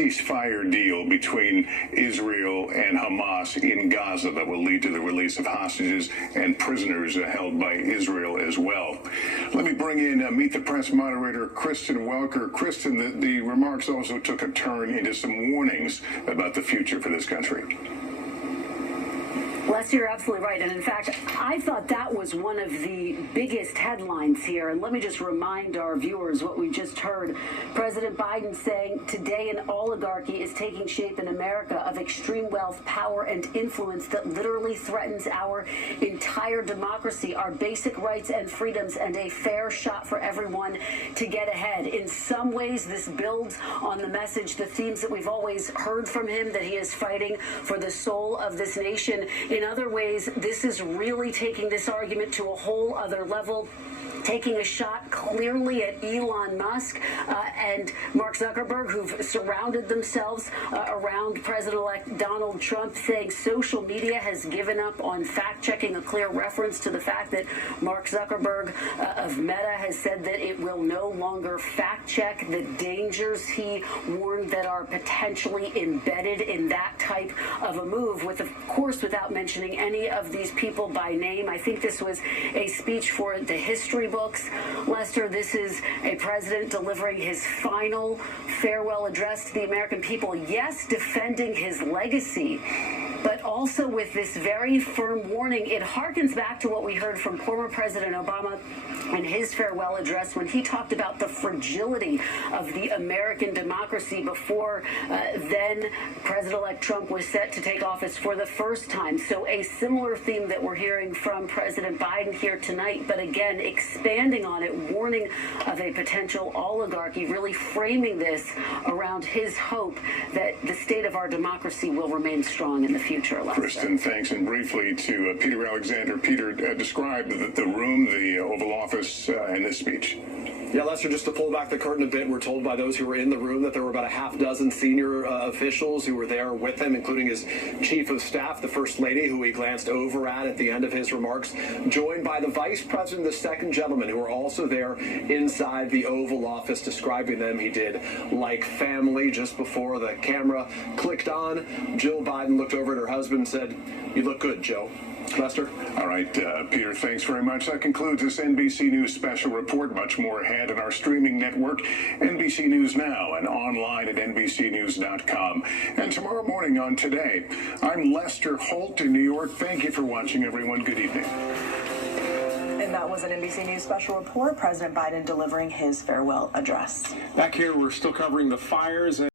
ceasefire deal between Israel and Hamas in Gaza that will lead to the release of hostages and prisoners held by Israel as well. Let me bring in Meet the Press moderator Kristen Welker. Kristen, the remarks also took a turn into some warnings about the future for this country. Lester, you're absolutely right. And in fact, I thought that was one of the biggest headlines here. And let me just remind our viewers what we just heard. President Biden saying today an oligarchy is taking shape in America of extreme wealth, power, and influence that literally threatens our entire democracy, our basic rights and freedoms, and a fair shot for everyone to get ahead. In some ways, this builds on the message, the themes that we've always heard from him, that he is fighting for the soul of this nation. In other ways, this is really taking this argument to a whole other level, taking a shot clearly at Elon Musk and Mark Zuckerberg, who've surrounded themselves around President-elect Donald Trump, saying social media has given up on fact-checking, a clear reference to the fact that Mark Zuckerberg of Meta has said that it will no longer fact-check the dangers he warned that are potentially embedded in that type of a move, with, of course, without mentioning any of these people by name. I think this was a speech for the history books. Lester, this is a president delivering his final farewell address to the American people. Yes, defending his legacy, but also with this very firm warning. It harkens back to what we heard from former President Obama in his farewell address when he talked about the fragility of the American democracy before then President-elect Trump was set to take office for the first time. So a similar theme that we're hearing from President Biden here tonight, but again, expanding on it, warning of a potential oligarchy, really framing this around his hope that the state of our democracy will remain strong in the future. Lester. Kristen, thanks. And briefly to Peter Alexander. Peter, describe the room, the Oval Office, in this speech. Yeah, Lester, just to pull back the curtain a bit, we're told by those who were in the room that there were about a half dozen senior officials who were there with him, including his chief of staff, the First Lady, who he glanced over at the end of his remarks, joined by the Vice President, the second gentleman, who were also there inside the Oval Office, describing them. He did like family. Just before the camera clicked on, Jill Biden looked over at her husband and said, "You look good, Joe." Lester? All right, Peter, thanks very much. That concludes this NBC News special report. Much more ahead on our streaming network, NBC News Now, and online at NBCNews.com. And tomorrow morning on Today, I'm Lester Holt in New York. Thank you for watching, everyone. Good evening. And that was an NBC News special report, President Biden delivering his farewell address. Back here, we're still covering the fires.